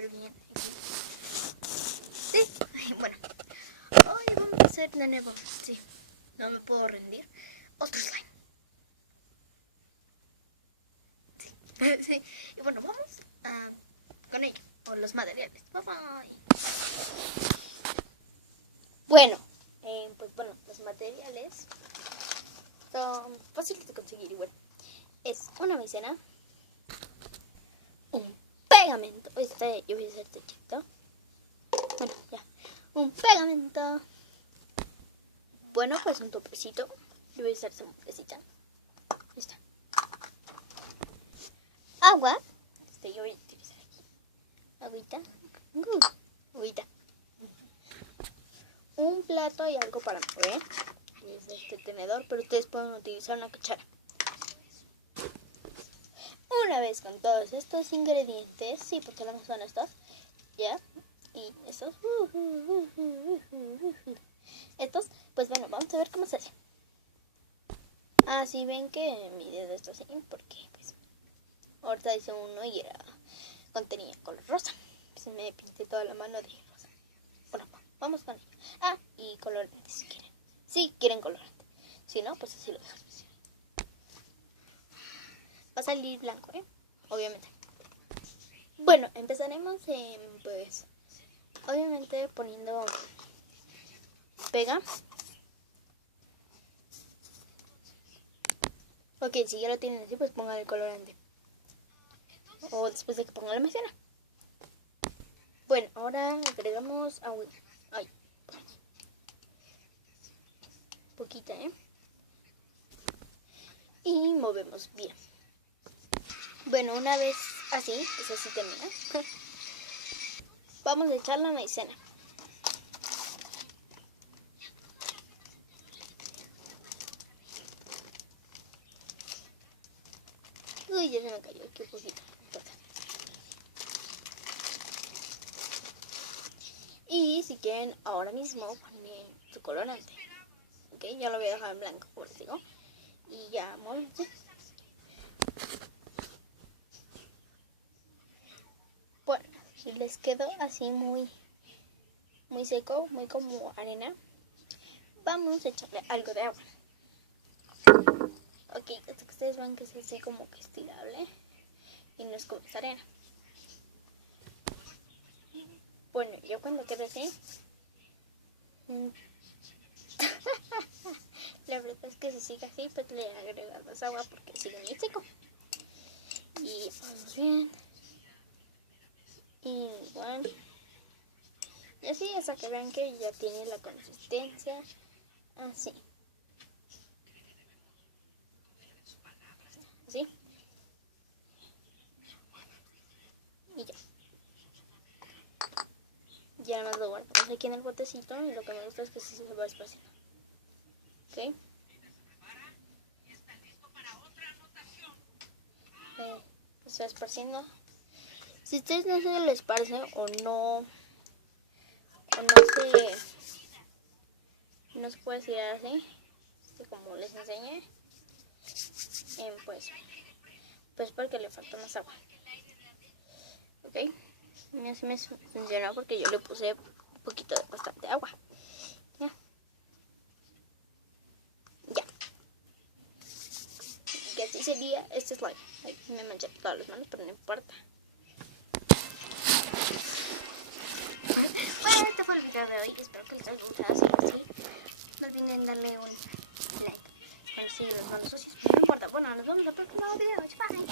súper bien. Sí, bueno, hoy vamos a hacer de nuevo, sí, no me puedo rendir, otro slime. Sí, sí. Y bueno, vamos con ello, por los materiales. Bye bye. Bueno, pues bueno, los materiales son fáciles de conseguir y bueno, es una maicena, un pegamento, yo voy a hacer este chiquito, bueno, ya, un pegamento, bueno, pues un topercito, yo voy a hacer una presita, ahí está, agua, yo voy a utilizar aquí, agüita, agüita, un plato y algo para mover, y es este tenedor, pero ustedes pueden utilizar una cuchara. Una vez con todos estos ingredientes, sí, porque no son estos, ya, y estos, pues bueno, vamos a ver cómo se hace. Sí, ven que mi dedo está así, porque pues, ahorita hice uno y contenía color rosa, pues me pinté toda la mano de rosa. Bueno, vamos con ello. Y colorante si quieren. Si quieren colorante, si no, pues así lo dejan. Va a salir blanco, obviamente. Bueno, empezaremos pues, obviamente poniendo pega. Ok, si ya lo tienen así, pues pongan el colorante. O después de que pongan la maicena. Bueno, ahora agregamos agua. Poquita, y movemos bien. Bueno, una vez así, pues así termina. Vamos a echar la maicena. Uy, ya se me cayó aquí un poquito. Y si quieren, ahora mismo ponen su colorante. Ok, ya lo voy a dejar en blanco, por eso digo. Y ya, muévense. Bueno, si les quedó así muy seco, muy como arena, vamos a echarle algo de agua. Ok, hasta que ustedes vean que es así como que estirable y no es como esa arena. Bueno, ya cuando quede así, la verdad es que si sigue así, pues le agregas más agua porque sigue muy seco. Y vamos bien. Y bueno, y así hasta que vean que ya tiene la consistencia así. Así. Y ya. Ya nada más lo guardamos aquí en el botecito y lo que me gusta es que sí se va espaciando. ¿Ok? Se va esparciendo. Si ustedes no se lo esparcen o no se puede decir así, como les enseñé, pues porque le falta más agua. ¿Ok? Y así me funcionó porque yo le puse un poquito de bastante agua. Ya. Y así sería este slime. Ay, me manché todas las manos, pero no importa. Bueno, este fue el video de hoy. Espero que les haya gustado. Si es así, no olviden darle un like. Bueno, sí, las manos sucias, no importa. Bueno, nos vemos en el próximo video. Bye.